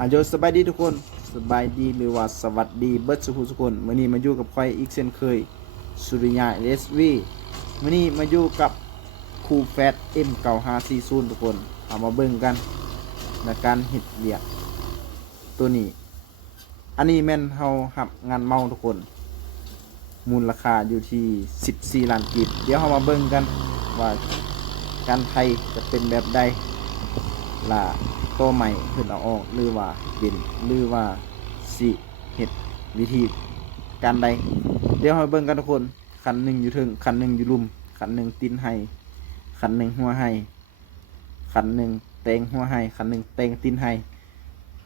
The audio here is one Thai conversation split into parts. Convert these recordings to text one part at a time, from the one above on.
อาโยสบายดีทุกคนสบายดีหรือว่าสวัสดีเบิร์ดสุขุทุกคนมื่อนี้มาอยู่กับคอยอีกเช่นเคยสุริยาเอสวีมื่อนี้มาอยู่กับคูแฟตเอ็มเก่าฮาซีซูนทุกคนเอามาเบิ่งกันในการเห็ดเวียกตัวนี้ อันนี้แม่นเฮาหับงานเมาทุกคน มูลค่าอยู่ที่ 14ล้านกีบเดี๋ยวเฮามาเบิ่งกันว่าการไทยจะเป็นแบบใดล่า ตัวใหม่ขึ้นเอาออกหรือว่าเป็นหรือว่าสิเห็ดวิธีการใดเดี๋ยวเราเบิ่งกันทุกคนคันหนึ่งอยู่ถึงคันหนึ่งอยู่ลุมคันหนึ่งตีนไห้คันหนึ่งหัวไห้คันหนึ่งเตงหัวไห้คันหนึ่งเตงตีนไห้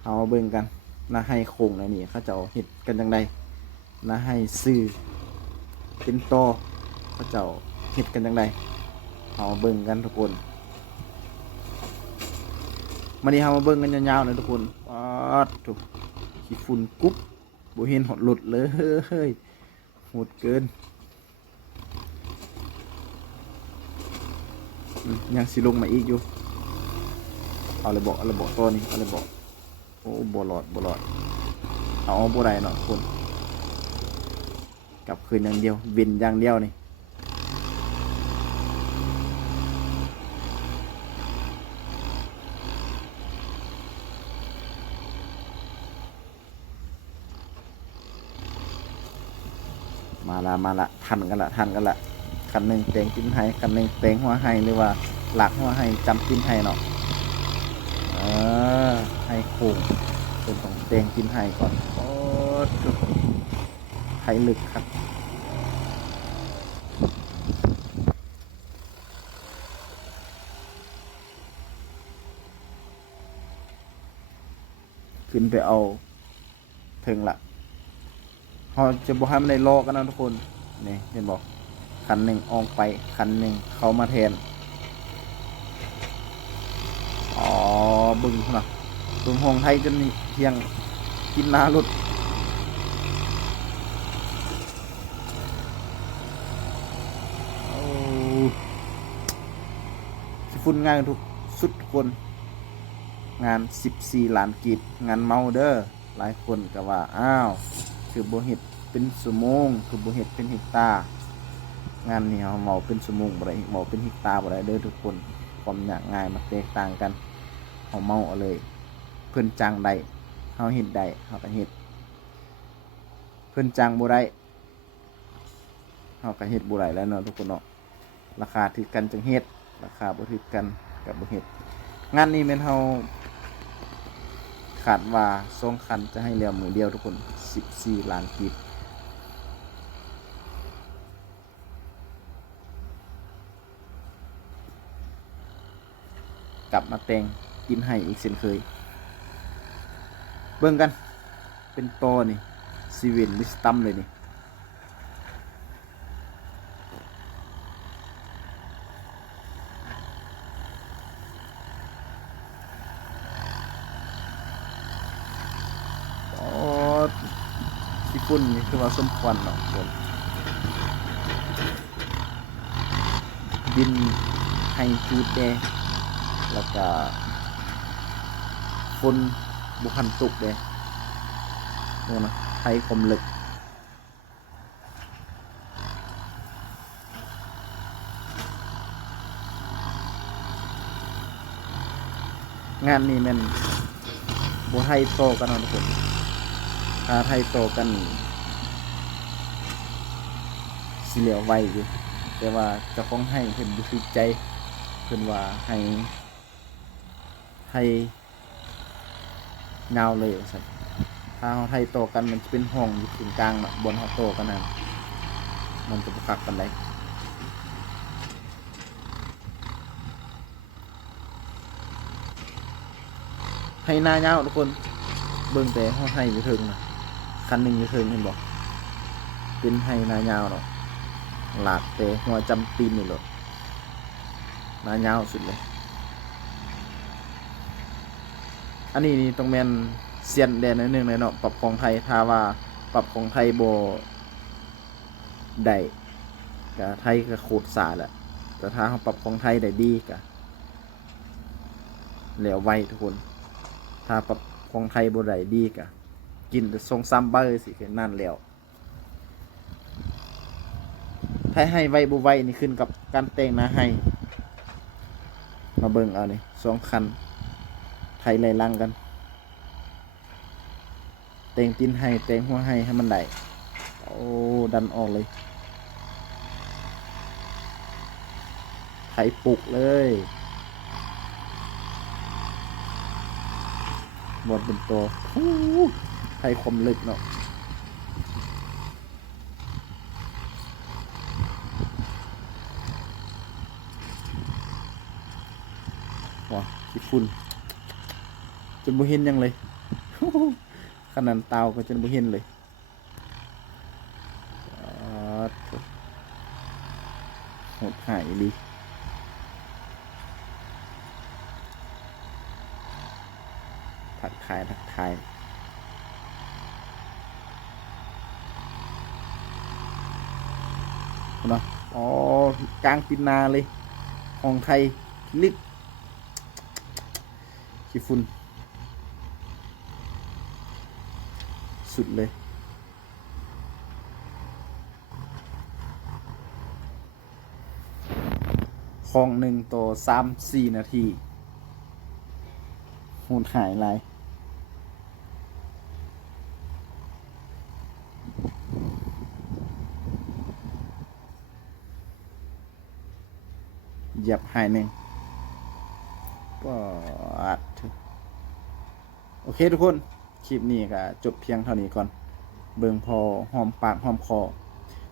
เอาเบิ่งกันน้าไห้โค้งอะไรนี่เขาเจ้าเห็ดกันจังใดน้าไห้ซื่อเป็นตอเขาเจ้าเห็ดกันจังใดเอามาเบิ่งกันทุกคน มันนี้เรามาเบิ่งกันยาวๆเลยทุกคนปาดถูกขี้ฝุ่นกุ๊บบ่เห็นหดหลุดเลยโหดเกินยังสิลงมาอีกอยู่ เอาเลยบอกเอาเลยบอกตัวนี้เอาเลยบอกโอ้บ่หลอดบ่หลอด เอาบ่ได้เนาะทุกคน กลับคืนอย่างเดียวเวินอย่างเดียวนี่ มาละมาละทันกันละทันกันละคันหนึ่งเตงจิ้นไห้คันหนึ่งเตงหัวไห้หรือว่าหลักหัวไห้จำจิ้นไห้เนาะเออให้โค้งเป็นของเตงจิ้นไห้ก่อนโอ้ทุกไห้ลึกครับขึ้นไปเอาถึงละ เขาจะบอกให้มันได้ลอกันนะทุกคนนี่เห็นบอกคันหนึ่งออกไปคันหนึ่งเขามาแทนอ๋อบึงนะบึงห้องไทยจนนี่เที่ยงกินนาลุดฝุ่นงานทุกสุดคน งาน 14 ล้านกีบงานเมาเด้อหลายคนก็ว่า อ้าว คือบ่เฮ็ดเป็นสมงคือบ่เฮ็ดเป็นเฮกตาร์งานนี้เฮาเหมาเป็นสมงบ่ได้เหมาเป็นเฮกตาร์บ่ได้เด้อทุกคนความยากง่ายมันแตกต่างกันเฮาเมาเอาเลย เพิ่นจ้างได้เฮาเฮ็ดได้เฮาก็เฮ็ดเพิ่นจ้างบ่ได้เฮาก็เฮ็ดบ่ได้แล้วเนาะทุกคนเนาะราคาถือกันจังเฮ็ดราคาบ่ถือกันก็บ่เฮ็ดงานนี้แม่นเฮา ขาดว่าทรงคันจะให้เรียวมือเดียวทุกคน 14 ล้านกิบกลับมาแต่งกินให้อีกเช่นเคย เบิ่งกัน เป็นตอนี่ซีเวนลิสตัมเลยนี่ อ๋อ ญี่ปุ่นนี่คือว่าสมควันเนาะคนดินให้จูดแดแล้วก็ฝนบุคันตุกเด้นี่นะไทยคมลึกงานนี้มันบัไทยโตกันนะทุกคน ถ้าไทยโตกันนี่สิเหลียวไวอยู่แต่ว่าเจะคงให้เพิ่นบ่ถูกใจเพิ่นว่าให้ให้ยาวเลยว่าซั่นถ้าเฮาไทยโตกันมันจะเป็นห้องอยู่ตรงกลางบนเฮาโตกันนั่นมันจะบ่คักปานใดให้หน้ายาวทุกคน เบิ่งแต่ห้อให้อยู่เทิงนะ คันหนึ่งเทิงเห็นบอกเป็นให้นายาวเนาะหลากแต่หัวจำปีนนี่หรอกนายาวสุดเลย อันนี้นี่ต้องแมนเซียนแดนนิดนึงเลยเนาะปรับของไทยถ้าว่าปรับของไทยโบได้กับไทยก็โคตรสาแหละแต่ถ้าเขาปรับของไทยได้ดีกะเหลวไวทุกคน ถ้าปรับของไทยบ่ได้ดีกะ กินทรงซ้ำเบอร์สินั่นแล้วถ้าให้ไวบ่ไวนี่ขึ้นกับการแต่งหนะให้ มาเบิ่งเอานี่สองคัน ไทยไล่ลังกัน แต่งตีนให้แต่งหัวให้ให้มันได้โอ้ดันออกเลยไถปลุกเลยบอลเป็นตัว ฮู้ไทยคมลึกเนาะว้าขี้ฝุ่นจนบ่เห็นยังเลยขนาดเตาก็จนบ่เห็นเลยถ่โหดหายดีทักทายทักทาย เนาะอ๋อกลางปินนาเลย ของไทยลิกขี้ฝุ่นสุดเลย ของหนึ่งตัวสามสี่นาทีหูดหายไร เหยียบหายหนึ่งก็อดโอเคทุกคน คลิปนี้ก็จบเพียงเท่านี้ก่อน เบิ่งพอหอมปากหอมคอ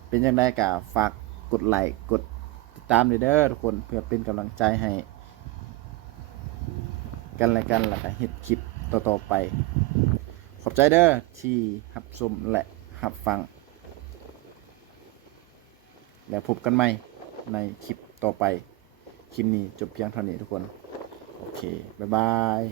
เป็นยังไงก็ฝากกดไลค์กดติดตามเด้อทุกคนเพื่อเป็นกำลังใจให้ กันและกันแล้วก็เฮ็ดคลิปต่อๆไป ขอบใจเด้อที่รับชมและรับฟัง แล้วพบกันใหม่ในคลิปต่อไป คลิปนี้จบเพียงเท่านี้ทุกคน โอเค บ๊ายบาย